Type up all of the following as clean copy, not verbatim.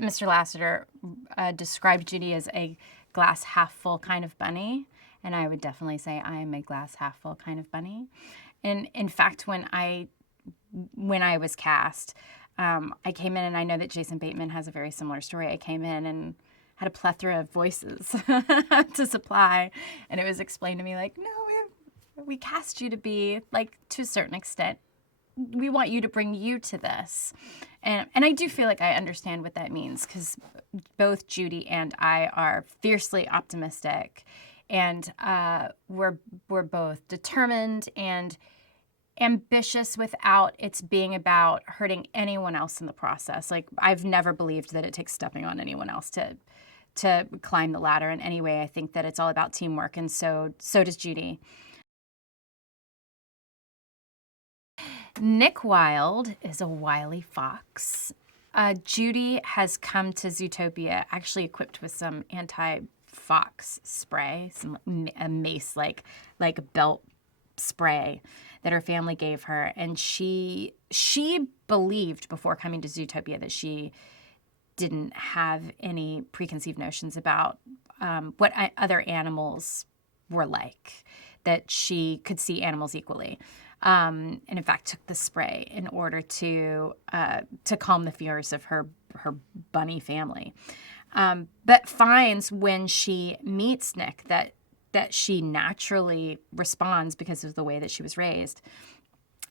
Mr. Lasseter described Judy as a glass half full kind of bunny, and I would definitely say I am a glass half full kind of bunny. And in fact, when I was cast, I came in, and I know that Jason Bateman has a very similar story. I came in and had a plethora of voices to supply, and it was explained to me like, no, we cast you to be, like, to a certain extent, we want you to bring you to this. And I do feel like I understand what that means, because both Judy and I are fiercely optimistic, and we're both determined and ambitious without it's being about hurting anyone else in the process. Like, I've never believed that it takes stepping on anyone else to climb the ladder in any way. I think that it's all about teamwork, and so does Judy. Nick Wilde is a wily fox. Judy has come to Zootopia actually equipped with some anti-fox spray, a mace-like belt spray that her family gave her. And she believed before coming to Zootopia that she didn't have any preconceived notions about what other animals were like, that she could see animals equally. And in fact took the spray in order to calm the fears of her bunny family. But finds when she meets Nick that she naturally responds because of the way that she was raised,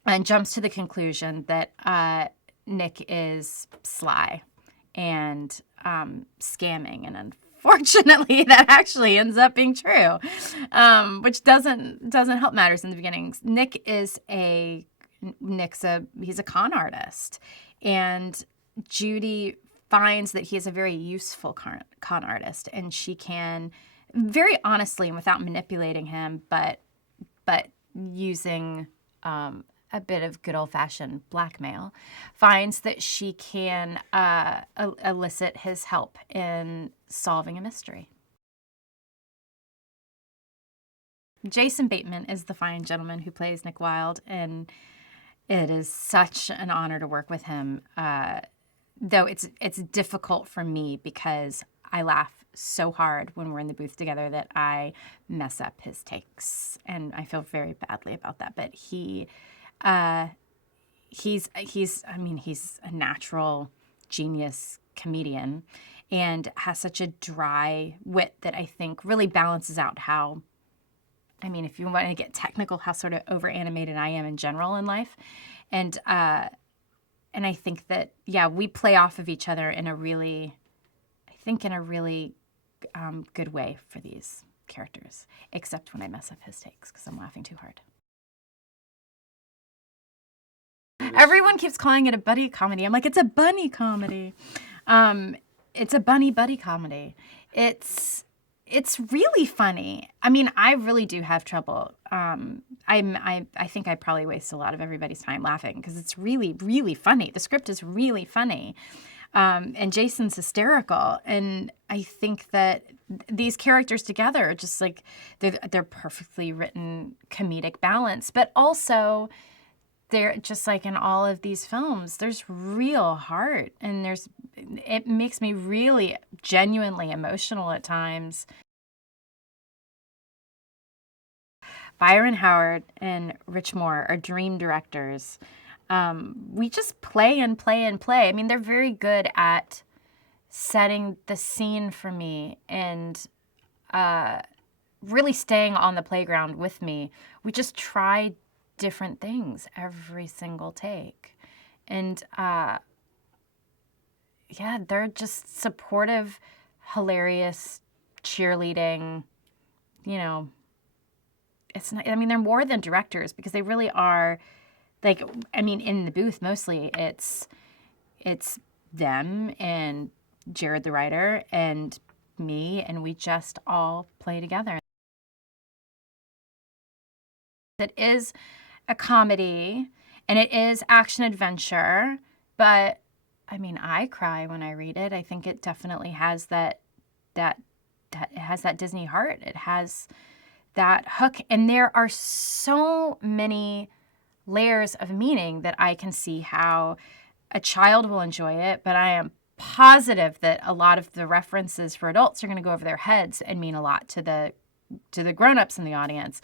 and jumps to the conclusion that Nick is sly and scamming, and unfortunately that actually ends up being true, which doesn't help matters in the beginning. He's a con artist, and Judy finds that he is a very useful con artist, and she can very honestly and without manipulating him, but using a bit of good old-fashioned blackmail, finds that she can elicit his help in solving a mystery. Jason Bateman is the fine gentleman who plays Nick Wilde, and it is such an honor to work with him, though it's difficult for me because I laugh so hard when we're in the booth together that I mess up his takes, and I feel very badly about that. But he's a natural genius comedian, and has such a dry wit that I think really balances out how, if you want to get technical, how sort of over animated I am in general in life. And I think that, yeah, we play off of each other in a really good way for these characters, except when I mess up his takes because I'm laughing too hard. Everyone keeps calling it a buddy comedy. I'm like, it's a bunny comedy. It's a bunny buddy comedy. It's really funny. I really do have trouble. I think I probably waste a lot of everybody's time laughing because it's really, really funny. The script is really funny. And Jason's hysterical. And I think that these characters together are just like, they're perfectly written comedic balance, but also they're just like in all of these films, there's real heart, and it makes me really genuinely emotional at times. Byron Howard and Rich Moore are dream directors. We just play and play and play. They're very good at setting the scene for me and really staying on the playground with me. We just try different things every single take. And yeah, they're just supportive, hilarious, cheerleading, it's not, they're more than directors because they really are, like, in the booth, mostly it's them and Jared the writer and me, and we just all play together. It is a comedy and it is action adventure, but I cry when I read it. I think it definitely has that it has that Disney heart. It has that hook, and there are so many layers of meaning that I can see how a child will enjoy it, but I am positive that a lot of the references for adults are going to go over their heads and mean a lot to the grown-ups in the audience.